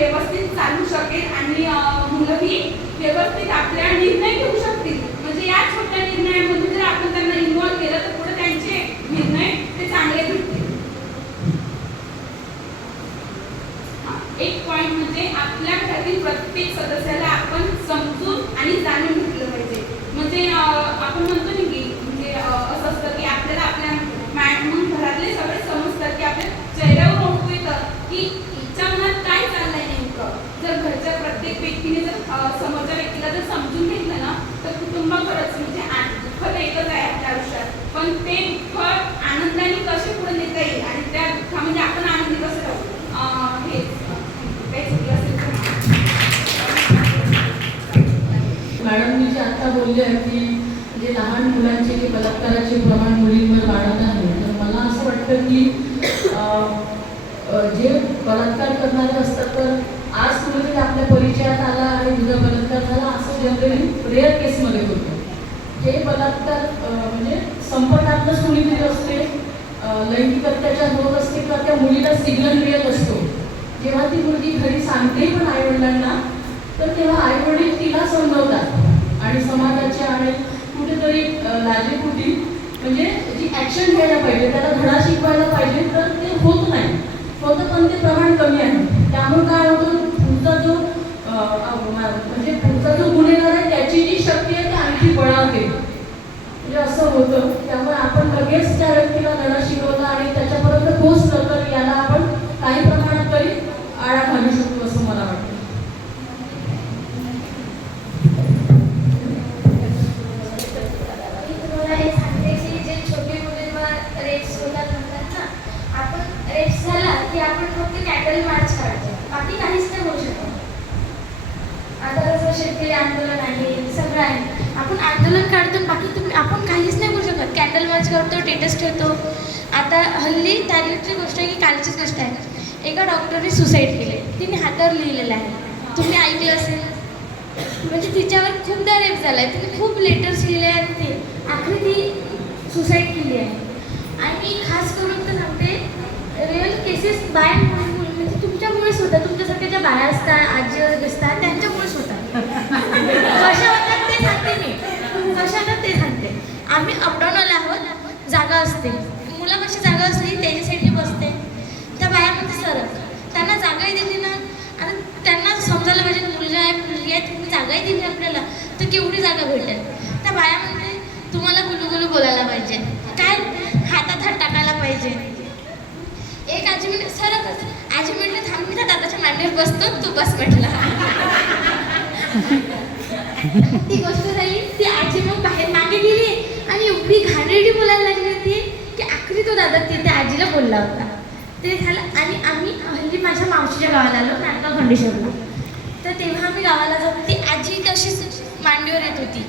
व्यवस्थित चालू शकेल आणि मुलंही व्यवस्थित आपल्या निर्णय घेऊ शकतील. म्हणजे या छोट्या निर्णयामधून जर आपण त्यांना इन्व्हॉल्व केलं तर पुढे त्यांचे निर्णय ते चांगले भेटतील. एक पॉइंट म्हणजे आपल्या घरातील प्रत्येक सदस्याला आपण समजून आणि जाणून घेतलं पाहिजे म्हणजे अं, आपण म्हणतो ना की म्हणजे अं, असं असतं की आपल्याला आपल्या मा- मग घरातले सगळे समजतात की आपल्या चेहऱ्यावर ओळखू येतं की हिच्या मनात काय चाललंय नेमकं जर घरच्या प्रत्येक व्यक्तीने जर अं, समोरच्या व्यक्तीला जर समजून घेतलं ना तर कुटुंब खरंच म्हणजे आ- दुःख तर एकच आहे आपल्या आयुष्यात पण ते दुःख आनंदाने कसे पुढे नेता येईल आणि त्या दुःखामध्ये आपण आनंदी कसं राहू अं, हेच अं, काही चुकलं असेल तर आता बोलले आहे की जे लहान मुलांचे जे बलात्काराचे प्रमाण मुलींवर वाढत आहे तर मला असं वाटतं की जे बलात्कार करणारे असतात तर आज कुठेतरी आपल्या परिचयात आला आणि तुझा बलात्कार झाला असं जनरली रेअर केसमध्ये होतं. हे बलात्कार म्हणजे संपर्कातलंच कुणीतरी असते लैंगिक अत्याचार होत असते किंवा त्या मुलीला सिग्नल मिळत असतो. जेव्हा ती मुलगी घरी सांगते पण आईवडिलांना तर तेव्हा आईवडील तिला समजवतात. आणि समाजाच्या आणि कुठेतरी लाजे लाजेपोटी म्हणजे जी ॲक्शन घ्यायला पाहिजे त्याला धडा शिकवायला पाहिजे तर ते होत नाही. होतं पण ते प्रमाण कमी आहे. त्यामुळे काय होतं पुढचा जो म्हणजे पुढचा जो गुन्हेगार आहे त्याची जी शक्ती आहे ती आणखी बळावते. म्हणजे असं होतं. त्यामुळे आपण लगेच त्या व्यक्तीला धडा शिकवला आणि त्याच्यापर्यंत पोहोचलं तर याला आपण काही प्रमाणात तरी आळा घालू शकतो असं मला वाटतं मी तुम्हाला हे सांगते की जे छोटे मुलींवर रेप्स होतात म्हणतात ना आपण रेप्स झाला की आपण फक्त कॅटल मार्च काढतो बाकी काहीच नाही होऊ शकत. आता जसं शेतकरी आंदोलन आहे सगळं आहे. आपण आंदोलन काढतो बाकी तुम्ही आपण काहीच नाही करू शकत. कॅटल मार्च करतो टेटस ठेवतो. आता हल्ली तारीखची गोष्ट आहे की कालचीच गोष्ट आहे. एका डॉक्टरने सुसाईड केले. तिने हातावर लिहिलेलं आहे. तुम्ही ऐकलं असेल. म्हणजे तिच्यावर खूपदा रेप आहे तिने खूप लेटर्स लिहिले आहेत ते. आखरी ती सुसाईड केली आहे. आणि मी खास करून तर सांगते रिअल केसेस बाय म्हणजे तुमच्यामुळेच होतात तुमच्यासारख्या ज्या बाया असतात आजी असतात त्यांच्यामुळेच होतात कशा होतात ते सांगते मी. कशा होतात ते सांगते. आम्ही अपडाऊनला आहोत. जागा असते. मुलं कशी जागा असली त्यांच्यासाठी बसते. त्या बायामध्ये सरक. त्यांना जागाही दिली ना. आणि त्यांना समजायला पाहिजे मुलगा आहे मुलगी आहे तुम्ही जागाही दिली आपल्याला. तर केवढी जागा भेटेल त्या बायामध्ये तुम्हाला गुलू बोलायला पाहिजे. काय? हातात हात टाकायला पाहिजे. एक आजी म्हटलं सरकच. आजी म्हटलं थांब मी दादाच्या मांडीवर बसतो तू बस म्हटलं. ती गोष्ट झाली ती आजी मग बाहेर मागे गेली आणि एवढी घाणेरडी बोलायला लागली होती की आखरी तो दादा ते त्या आजीला बोलला होता. ते झालं आणि आम्ही हल्ली माझ्या मावशीच्या गावाला आलो नाटका फाउंडेशनला तर तेव्हा आम्ही गावाला जाऊन ती आजी तशीच मांडीवर येत होती.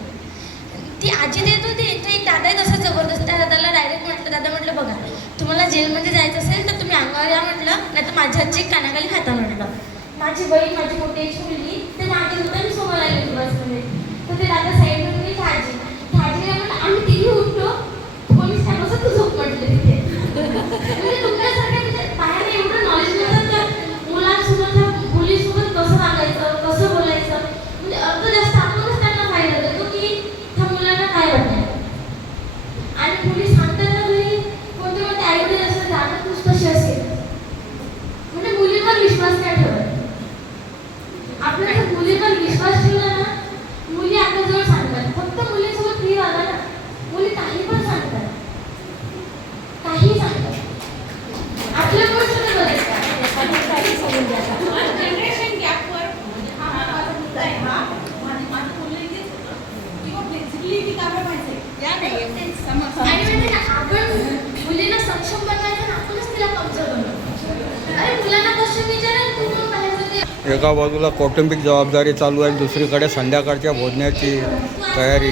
ती आजी देत होती तर एक दादा आहे तसा जबरदस्त त्या दादाला डायरेक्ट म्हटलं दादा म्हटलं बघा तुम्हाला जेलमध्ये जायचं असेल तर तुम्ही अंगावर या म्हटलं नाही तर माझ्या आजी कानाखाली खाता म्हटलं. माझी बहीण माझी मोठी मुलगी ते मागे होतं मी समोर आली होती बसमध्ये तर ते दादा साईडला गेली ती आजी म्हटलं आम्ही तिघी उठलो. पोलीस काय बसत तू झोप म्हटलं तिथे म्हणजे तुमच्यासारख्या म्हणजे बाहेर एवढं नॉलेज नव्हतं तर मुलांसोबत त्या मुलीसोबत कसं वागायचं कसं बोलायचं म्हणजे अर्ध जास्त आपणच त्यांना फायदा देतो की त्या मुलांना काय वाटतं आणि मुली सांगतात ना घरी कोणते कोणते आईवडील असेल जाणत तूच तशी असेल म्हणजे मुलीवर विश्वास नाही ठेवत आपला जर मुलीवर विश्वास ठेवला ना मुली आपल्या जवळ सांगतात फक्त मुलींसोबत फ्री वागा ना मुली काही पण सांगतात काही सांगतात आपल्यामुळे सुद्धा बदलतात काही सांगून द्या जनरेशन गॅपवर हा माझा मुद्दा आहे हा माझी माझं बोलणं इथेच होतं किंवा फ्लेक्सिबिलिटी काय पाहिजे या नाही समज आणि माहिती ना आपण मुलींना सक्षम बनवायचं ना आपणच तिला कमजोर बनवतो अरे मुलांना क्वेश्चन विचारा तू मग बाहेरचं ते एका बाजूला कौटुंबिक जबाबदारी चालू आहे दुसरीकडे संध्याकाळच्या भोजनाची तयारी.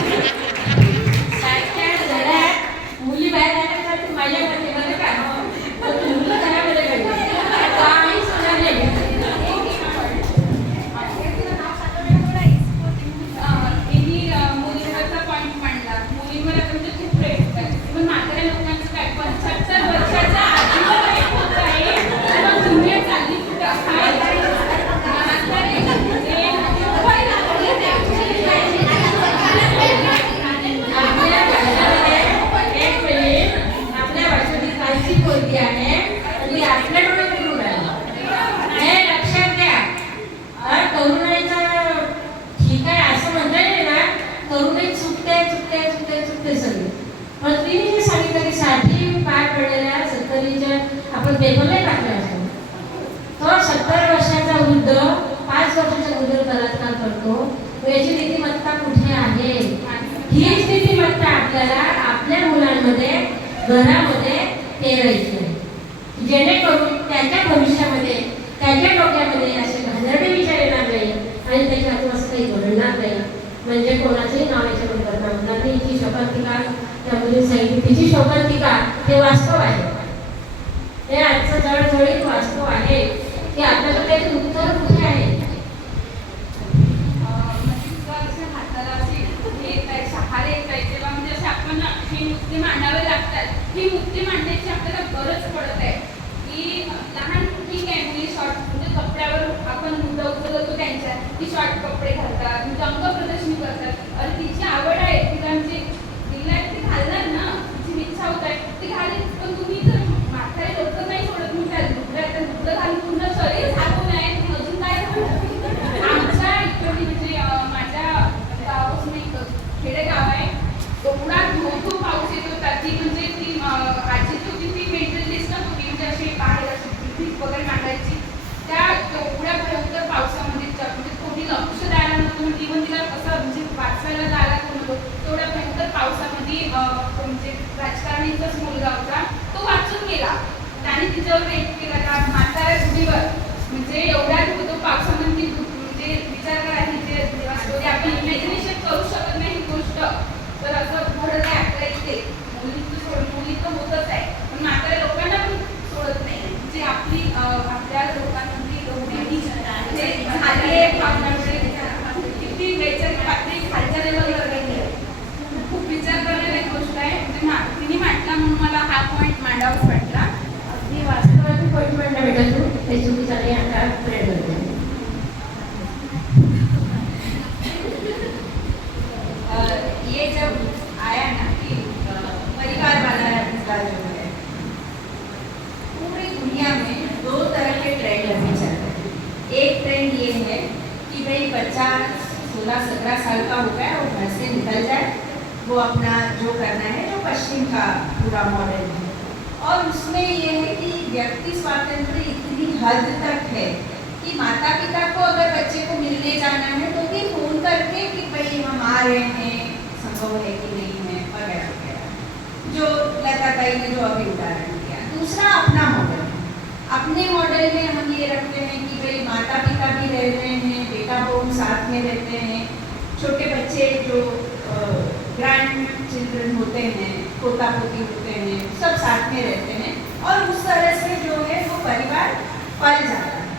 हीच नीतिमत्ता आपल्याला आपल्या मुलांमध्ये घरामध्ये पेरायची आहे. जेणेकरून त्यांच्या भविष्यामध्ये त्यांच्या डोक्यामध्ये असे घाणेरडे विचार येणार नाही आणि त्याच्यातून असं काही घडणार नाही. म्हणजे कोणाचंही नाव याच्यामध्ये करणार नाही. हिची शोकांतिका त्यामध्ये सांगितली तिची शोकांतिका हे वास्तव आहे हे आजचं जळजळीत वास्तव आहे की आपल्याला त्याचं उत्तर कुठे आहे हाताला असे हे येत आहे सहारे येत आहे तेव्हा म्हणजे असे आपण हे मुद्दे मांडावे लागतात ही मुद्दे आपल्याला गरज पडत आहे. की लहान ठीक आहे मुली शॉर्ट म्हणजे कपड्यावर आपण मुद्दा उचलतो त्यांच्या की शॉर्ट कपडे घालतात म्हणजे अंग प्रदर्शन करतात. अरे तिची आवड आहे तिला म्हणजे तिला ते घालणार ना तिची इच्छा होत आहे ती घालेल. पण तुम्ही जर म्हातारे लोक नाही सोडत मी काय दुसऱ्या आता दुसरं घालून पूर्ण शरीर झाकून आहे. अजून काय आमच्या इकडे म्हणजे माझ्या गावापासून एक खेडेगाव आहे. एवढा धो पाऊस येत होता ती म्हणजे ती अं, आजी जी होती ती मेंटलिस्ट होती म्हणजे अशी बाहेर वगैरे मांडायची. त्या एवढ्या भयंकर पावसामध्ये म्हणजे कोणी लक्ष द्यायला नव्हतं म्हणजे इव्हन तिला असं म्हणजे वाचवायला जायला कोण नव्हतं तेवढ्या भयंकर पावसामध्ये अं, म्हणजे राजकारणीचाच मुलगा होता तो वाचून गेला. त्याने तिच्यावर रेप केला. त्या म्हाताऱ्या म्हणजे एवढ्या उसमें ये है कि व्यक्ति स्वातंत्र इतनी हद तक है कि माता पिता को अगर बच्चे को मिलने जाना है तो भी फ़ोन करके कि भाई हम आ रहे हैं, संभव है कि नहीं है, वगैरह वगैरह। जो लता ताई ने जो अभी उदाहरण दिया। दूसरा अपना मॉडल अपने मॉडल में हम ये रखते हैं कि भाई माता पिता भी रह रहे हैं, बेटा बहू साथ में रहते हैं। छोटे बच्चे जो ग्रैंड चिल्ड्रन होते हैं पोता पोती होते हैं, सब साथ में रहते हैं और उस तरह से जो है वो परिवार पल जाता है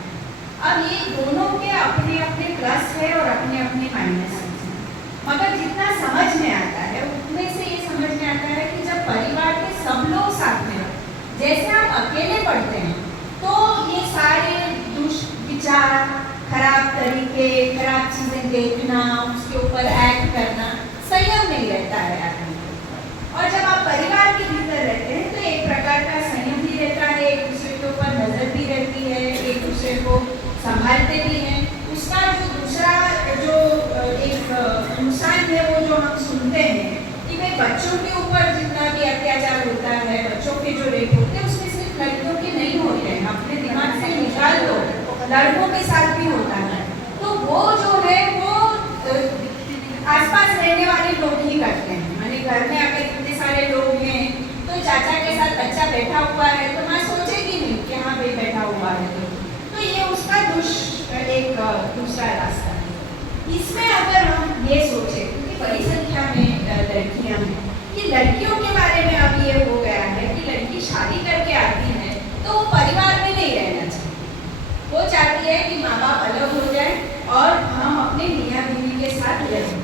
अब ये दोनों के अपने अपने प्लस है और अपने अपने माइनस है मगर जितना समझ में आता है, उतने से ये समझ में आता है कि जब परिवार के सब लोग साथ में जैसे आप अकेले पढ़ते हैं तो ये सारे दुष्विचार खराब तरीके, खराब चीज़ें देखना, उसके ऊपर एक्ट करना, संयम नहीं रहता है। और जब आप परिवार के भीतर रहते हैं तो एक प्रकार का संयम भी रहता है, एक दूसरे के ऊपर नज़र भी रहती है, एक दूसरे को संभालते भी हैं। उसका जो दूसरा, जो, एक नुकसान है, वो जो हम सुनते हैं कि भाई बच्चों के ऊपर जितना भी अत्याचार होता है, बच्चों के जो रेप होते हैं, उसमें सिर्फ़ लड़कियों के नहीं होते हैं, अपने दिमाग से निकाल दो लड़कों के साथ भी होता है। तो वो जो है, वो, आसपास रहने वाले लोग ही करते हैं। माने घर में अगर चाचा के साथ बच्चा बैठा हुआ है तो माँ सोचेगी नहीं कि हाँ भाई बैठा हुआ है तो, तो ये उसका दुष एक दूसरा रास्ता है। इसमें अगर हम ये सोचे क्योंकि बड़ी संख्या में लड़कियाँ हैं कि लड़कियों के बारे में अब ये हो गया है कि लड़की शादी करके आती है तो वो परिवार में नहीं रहना चाहिए। वो चाहती है कि माँ बाप अलग हो जाए और हम अपने मियाँ बीवी के साथ रहें।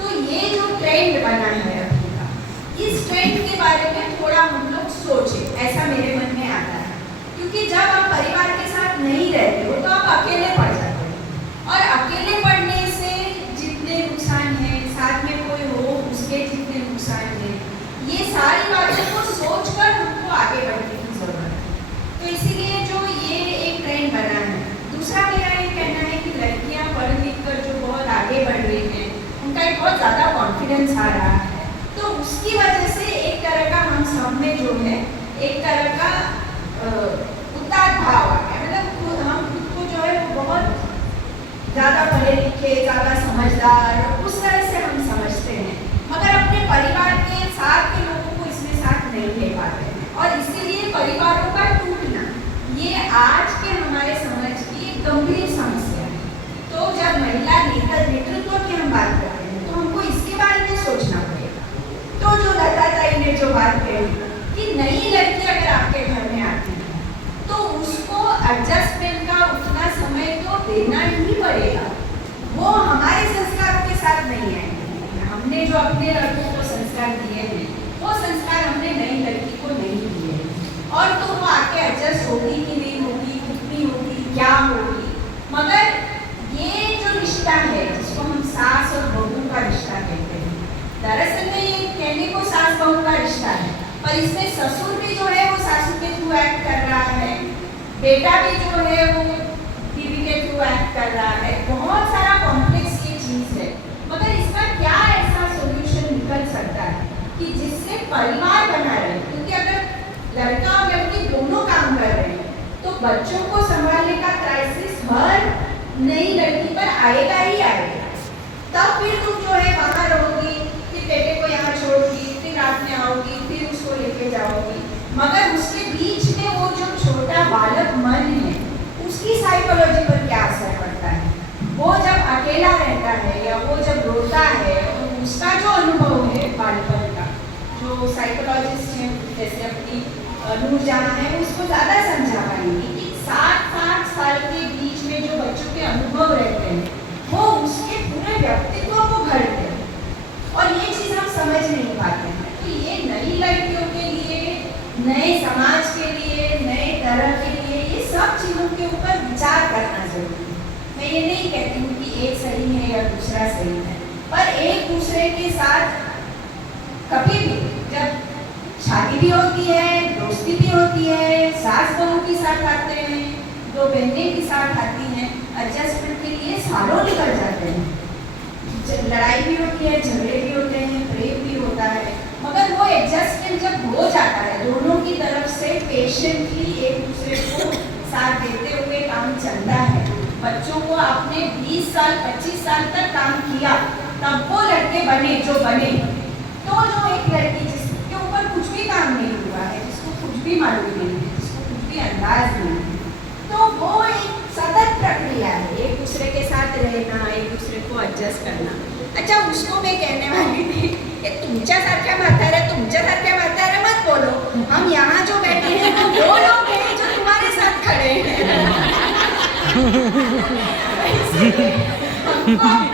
तो ये जो ट्रेंड बना है मूवमेंट के बारे में थोड़ा हम लोग सोचे, ऐसा मेरे मन में आता है। क्योंकि जब आप परिवार के साथ नहीं रहते हो तो आप अकेले पड़ जाते हो। और अकेले पड़ने से जितने नुकसान है, साथ में कोई हो, उसके जितने नुकसान है, ये सारी बातों को सोच कर हमको आगे बढ़ने की ज़रूरत है। तो इसीलिए जो ये एक ट्रेंड बना है। दूसरा मेरा ये कहना है कि लड़कियाँ पढ़ लिख कर जो बहुत आगे बढ़ रही हैं, उनका एक बहुत ज़्यादा कॉन्फिडेंस आ रहा है। वजह से एक तरह का हम सब में जो है, एक तरह का उतार भाव आ गया। मतलब खुद- हम खुद को जो है वो बहुत ज़्यादा पढ़े लिखे, ज़्यादा समझदार, उस तरह से हम समझते हैं। मगर अपने परिवार के साथ के लोगों को इसमें साथ नहीं ले पाते हैं। और इसीलिए परिवारों का टूटना, ये आज के हमारे समाज की गंभीर समस्या है। तो जब महिला नेतृत्व की हम बात करते हैं तो हमको इसके बारे में सोचना पड़ेगा तो जो लता ताई ने बात कही कि नई लड़की अगर आपके घर में आती है तो उसको एडजस्टमेंट का उतना समय तो देना ही पड़ेगा। वो हमारे संस्कारों के साथ नहीं आएँगे हमने जो अपने लड़कों को संस्कार दिए हैं, वो संस्कार हमने नई लड़की को नहीं दिए। और तो वो आके एडजस्ट होगी कि नहीं होगी, कितनी होगी, क्या होगी। मगर ये जो रिश्ता है, जिसको हम सास और बहू का रिश्ता कहते हैं, दरअसल में ये कहने को सास बहू का रिश्ता है, पर इसमें ससुर भी जो है, वो सासू के थ्रू एक्ट कर रहा है, बेटा भी जो है, वो बीवी के थ्रू एक्ट कर रहा है। बहुत सारा कॉम्प्लेक्स ये चीज़ है। मगर इसका क्या ऐसा सॉल्यूशन निकल सकता है कि जिससे परिवार बना रहे? क्योंकि अगर लड़का और लड़की दोनों काम कर रहे हैं तो बच्चों को संभालने का क्राइसिस हर नई लड़की पर आएगा ही आएगा। तब फिर तुम जो है वहाँ रहोगी फिर बेटे को यहाँ छोड़ोगी फिर में आओगी फिर उसको लेके जाओगी मगर उसके बीच में वो जो छोटा बालक मन है, उसकी साइकोलॉजी पर क्या असर पड़ता है? वो जब अकेला रहता है या वो जब रोता है और उसका जो अनुभव है बालपन का, जो साइकोलॉजिस्ट हैं जैसे अपनी नूरजहां है, उसको ज़्यादा समझा पाएँगी कि सात सात साल के बीच में जो बच्चों के अनुभव रहते हैं, वो उसके पूरे व्यक्तित्व को घड़ते हैं। और ये चीज़ हम समझ नहीं पाते हैं। तो ये नई लड़कियों के लिए, नए समाज के लिए, नए तरह के लिए ये सब चीज़ों के ऊपर विचार करना ज़रूरी है। मैं ये नहीं कहती हूँ कि एक सही है या दूसरा सही है, पर एक दूसरे के साथ कभी भी जब शादी भी होती है, दोस्ती भी होती है, सास बहू के साथ आते हैं, दो बहनें के साथ आती हैं एडजस्टमेंट के लिए सालों निकल जाते हैं। लड़ाई भी होती है, झगड़े भी होते हैं, प्रेम भी होता है वो एडजस्टमेंट जब हो जाता है, दोनों की तरफ़ से पेशेंटली एक दूसरे को साथ देते हुए काम चलता है। बच्चों को आपने 20 साल 25 साल तक काम किया, तब वो लड़के बने जो बने। तो जो एक लड़की जिसके ऊपर कुछ भी काम नहीं हुआ है, जिसको कुछ भी मालूम नहीं Bye.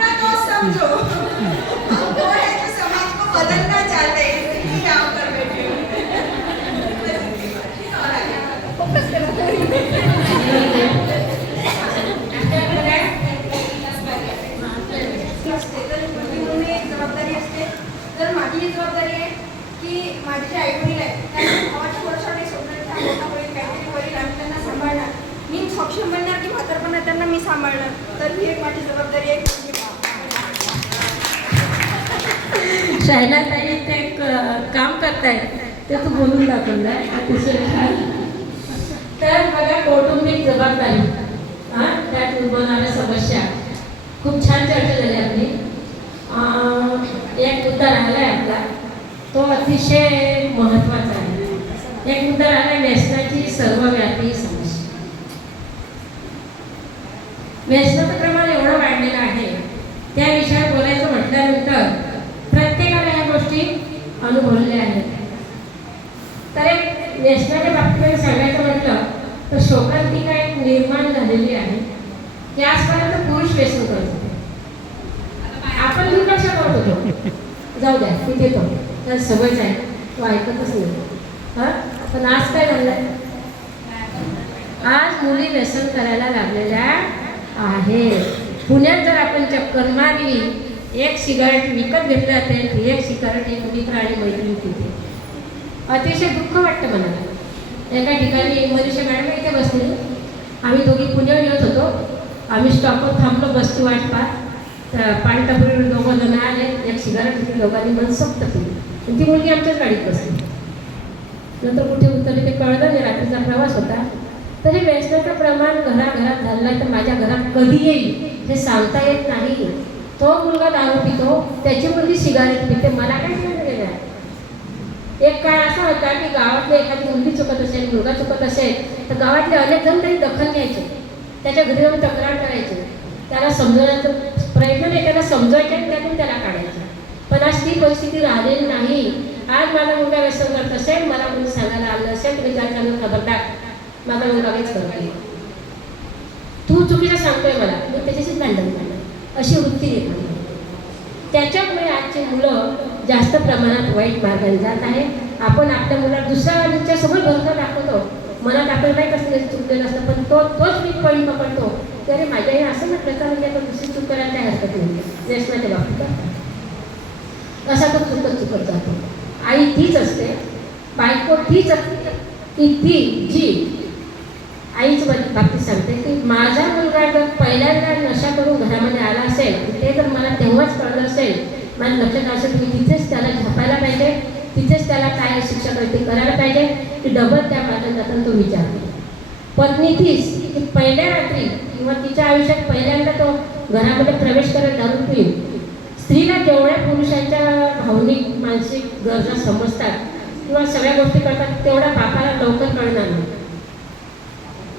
पहिला ताई ते काम करतायत. ते तू बोलून दाखवलं आहे अतिशय छान. तर बघा कौटुंबिक जबाबदारी. हां त्यात उद्भवणाऱ्या समस्या. खूप छान चर्चा झाली आपली. एक मुद्दा राहिला आहे आपला. तो अतिशय महत्त्वाचा आहे. एक मुद्दा राहिला व्यसनाची सर्वव्यापी समस्या. व्यसनाचं प्रमाण एवढं वाढलेलं आहे त्या अनुभवले आहेत तर एक व्यसनाच्या बाबतीमध्ये सांगायचं म्हटलं तर शोकांतिका एक निर्माण झालेली आहे की आजपर्यंत पुरुष व्यसन करत होते. आपण दुर्लक्ष करत होतो? जाऊ द्या तिथे तो तर सवयच आहे. तो ऐकतच नाही. हां? पण आज काय झालं आज मुली व्यसन करायला लागलेल्या आहेत. पुण्यात जर आपण चक्कर मारली एक सिगारेट विकत घेतलं जाते एक सिगारेट एक मित्र आणि मैत्रीण तिथे अतिशय दुःख वाटतं मला एका ठिकाणी मनीषा मॅडम इथे बसले आम्ही दोघी पुण्यावर येत होतो. आम्ही स्टॉपवर थांबलो बसची वाट पाहत. त्या पाणीटापुरीवर दोघं जण आले एक सिगारेट घेतली दोघांनी मन सप्त आणि ती मुलगी आमच्याच गाडीत बसली. नंतर कुठे उतरली ते कळलं नाही रात्रीचा प्रवास होता. तरी व्यसनाचं प्रमाण घराघरात झालं तर माझ्या घरात कधी येईल हे सांगता येत नाही. तो मुलगा दारू पितो त्याची मुलगी सिगारेट पिते मला काय सांगता आहे एक काळ असा होता की गावातली एखादी मुलगी चुकत असेल मुलगा चुकत असेल तर गावातले अनेक जण तरी दखल घ्यायचे. त्याच्या घरी जाऊन तक्रार करायचे. त्याला समजवण्याचा प्रयत्न नाही त्याला समजवायचे आणि त्यातून त्याला काढायचा. पण आज ती परिस्थिती राहिलेली नाही. आज माझा मुलगा व्यसन करत असेल मला कोणी सांगायला आलं असेल तुम्ही त्या चांगलं खबरदार. माझा मुलगा हेच करतोय तू चुकीचं सांगतोय मला. मी त्याच्याशीच भांडण करणार. अशी वृत्ती निर्माण त्याच्यामुळे आजची मुलं जास्त प्रमाणात वाईट मार्गाने जात आहे आपण आपल्या मुलाला दुसऱ्या समोर भरोसा दाखवतो. मनात आपण नाही कसं चुकलेलं असतं पण तो तोच मी पॉईंट पकडतो. की अरे माझ्या असं म्हटलं का म्हणजे आपण दुसरी चूक करायला काही हरकत नाही. व्यसनाच्या बाबतीत असा तो चुकत चुकत जातो. आई तीच असते. बायको तीच असते. की ती जी आईच बाबतीत सांगते की माझा मुलगा जर पहिल्यांदा नशा करून घरामध्ये आला असेल ते जर मला तेव्हाच कळलं असेल माझ्या लक्षात असेल की तिथेच त्याला झापायला पाहिजे तिथेच त्याला काय शिक्षा करते करायला पाहिजे की डबल त्या मार्गाने जाताना तो विचार पत्नी तीच की पहिल्या रात्री किंवा तिच्या आयुष्यात पहिल्यांदा तो घरामध्ये प्रवेश करत दारू पिऊन स्त्रीला जेवढ्या पुरुषांच्या भावनिक मानसिक गरजा समजतात किंवा सगळ्या गोष्टी करतात तेवढ्या बापाला लवकर कळणार नाही.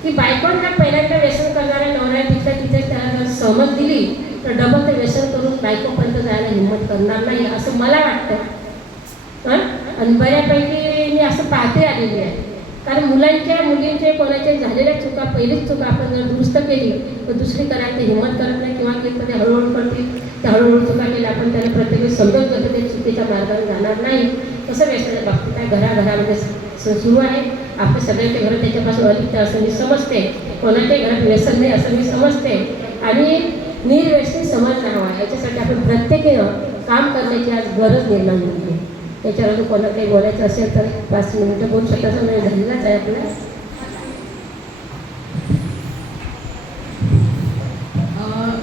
की बायकोंना पहिल्यांदा व्यसन करणाऱ्या नवऱ्या तिथल्या तिथेच त्याला जर समज दिली तर डबल ते व्यसन करून बायकोपर्यंत जायला हिंमत करणार नाही असं मला वाटतं. आणि बऱ्यापैकी मी असं पाहते आलेली आहे. कारण मुलांच्या मुलींचे कोणाच्या झालेल्या चुका पहिलीच चुका आपण जर दुरुस्त केली तर दुसरी करायला हिंमत करत नाही किंवा की ते हळूहळू करतील त्या हळूहळू चुका केल्या आपण त्याला प्रत्येक समजत जातो ते चुकीच्या मार्गाने जाणार नाही. तसं व्यसनाच्या बाबतीत काय घराघरामध्ये सुरू आहे. आपल्या सगळ्यांच्या घरात त्याच्यापासून अलिप्त असं मी समजते. कोणाच्याही घरात व्यसन नाही असं मी समजते. आणि निर्व्यसनी समाज राहावा आहे याच्यासाठी आपण प्रत्येकीनं काम करण्याची आज गरज निर्माण झाली आहे त्याच्यावर जर कोणाला काही बोलायचं असेल तर पाच मिनिटं बोलू शकता वेळ झालेलाच आहे आपल्या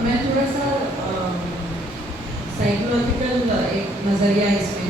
मैं थोड़ा सा साइकोलॉजिकल एक नज़रिया इसमें